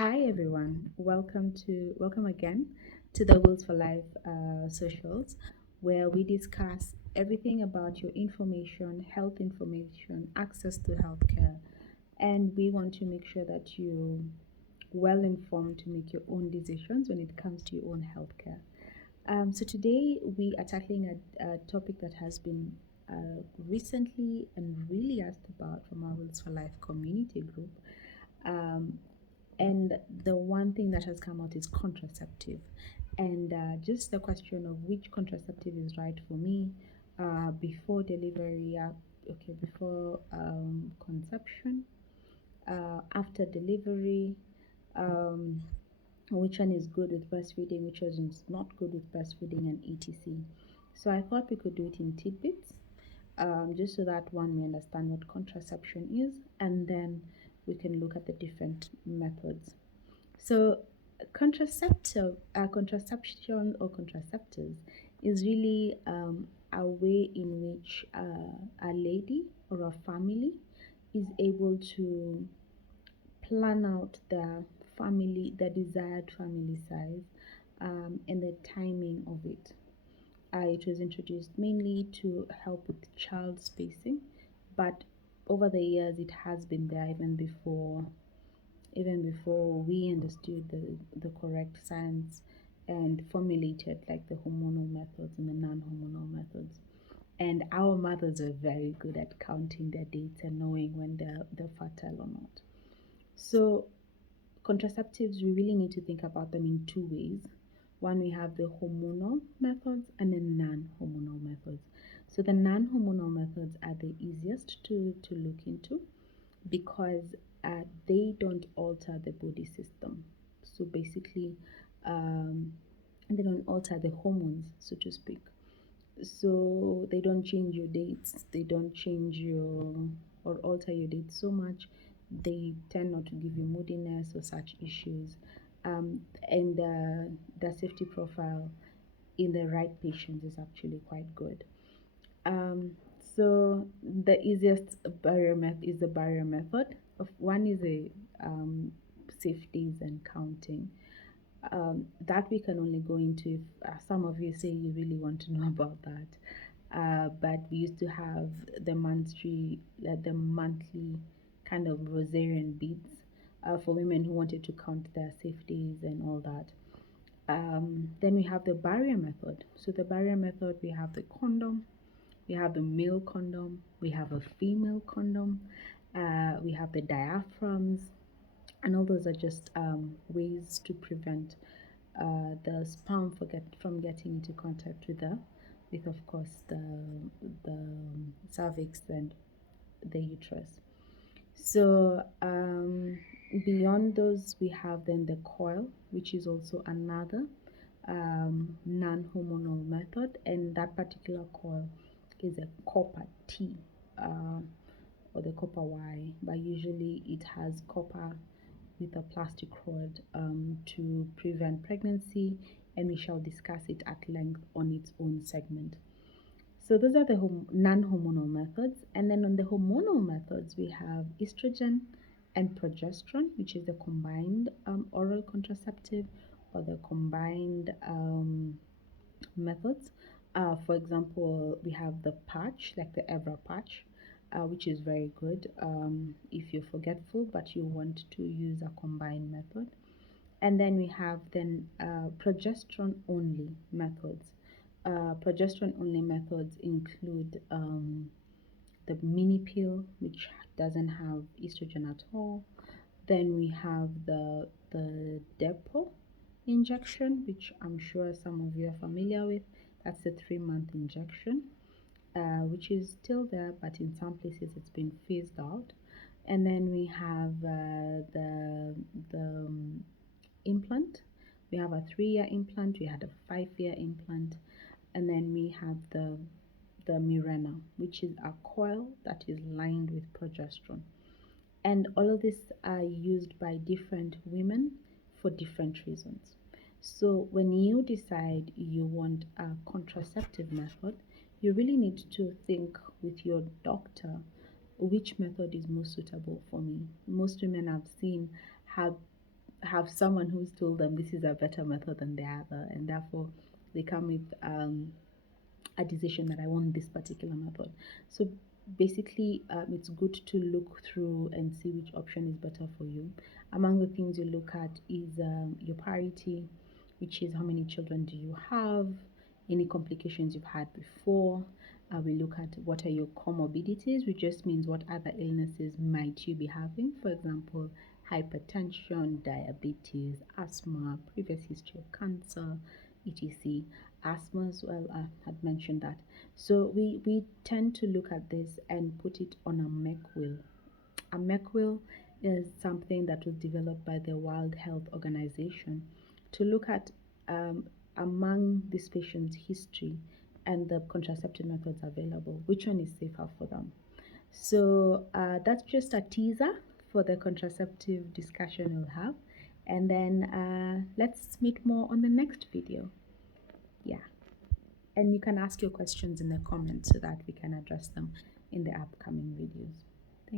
Hi everyone, welcome again to the Wills for Life socials, where we discuss everything about your information, health information, access to healthcare, and we want to make sure that you well informed to make your own decisions when it comes to your own healthcare. So today we are tackling a topic that has been recently and really asked about from our Wills for Life community group. Um, and the one thing that has come out is contraceptive. And just the question of which contraceptive is right for me before delivery, before conception, after delivery, um, which one is good with breastfeeding, which one is not good with breastfeeding, and etc. So I thought we could do it in tidbits, just so that one may understand what contraception is, and then we can look at the different methods. So, contraception or contraceptives is really a way in which a lady or a family is able to plan out the desired family size, and the timing of it. It was introduced mainly to help with child spacing, but over the years it has been there even before we understood the correct science and formulated like the hormonal methods and the non-hormonal methods. And our mothers are very good at counting their dates and knowing when they're fertile or not. So contraceptives, we really need to think about them in two ways. One, we have the hormonal methods and the non-hormonal methods. So the non-hormonal methods are the easiest to look into because they don't alter the body system. So basically, um, they don't alter the hormones, so to speak. So they don't change your dates, they don't change your or alter your dates so much. They tend not to give you moodiness or such issues. And the safety profile in the right patients is actually quite good. Um, so the easiest barrier method is the barrier method. Of one is a safeties and counting. That we can only go into if some of you say you really want to know about that. But we used to have the monthly kind of rosarian beads for women who wanted to count their safeties and all that. Then we have the barrier method. So the barrier method, we have the condom, we have the male condom, we have a female condom, we have the diaphragms, and all those are just ways to prevent the sperm from getting into contact with of course the cervix and the uterus. So beyond those, we have then the coil, which is also another non-hormonal method, and that particular coil is a copper T uh, or the copper Y, but usually it has copper with a plastic rod to prevent pregnancy, and we shall discuss it at length on its own segment. So those are the non-hormonal methods, and then on the hormonal methods we have estrogen and progesterone, which is the combined oral contraceptive or the combined methods. For example, we have the patch, like the Evra patch, which is very good if you're forgetful but you want to use a combined method. And then we have then progesterone only methods. Progesterone only methods include the mini pill, which doesn't have estrogen at all. Then we have the depot injection, which I'm sure some of you are familiar with. That's a 3-month injection, which is still there, but in some places it's been phased out. And then we have the implant. We have a 3-year implant. We had a 5-year implant, and then we have the Mirena, which is a coil that is lined with progesterone. And all of these are used by different women for different reasons. So when you decide you want a contraceptive method, you really need to think with your doctor which method is most suitable for me. Most women I've seen have have someone who's told them this is a better method than the other, and therefore they come with a decision that I want this particular method. So basically, it's good to look through and see which option is better for you. Among the things you look at is your parity, which is how many children do you have, any complications you've had before. We look at what are your comorbidities, which just means what other illnesses might you be having. For example, hypertension, diabetes, asthma, previous history of cancer, etc. Asthma as well, I had mentioned that. So we tend to look at this and put it on a MEC wheel. A MEC wheel is something that was developed by the World Health Organization to look at um, among these patients' history and the contraceptive methods available, which one is safer for them. So that's just a teaser for the contraceptive discussion we'll have. And then let's meet more on the next video. Yeah. And you can ask your questions in the comments so that we can address them in the upcoming videos.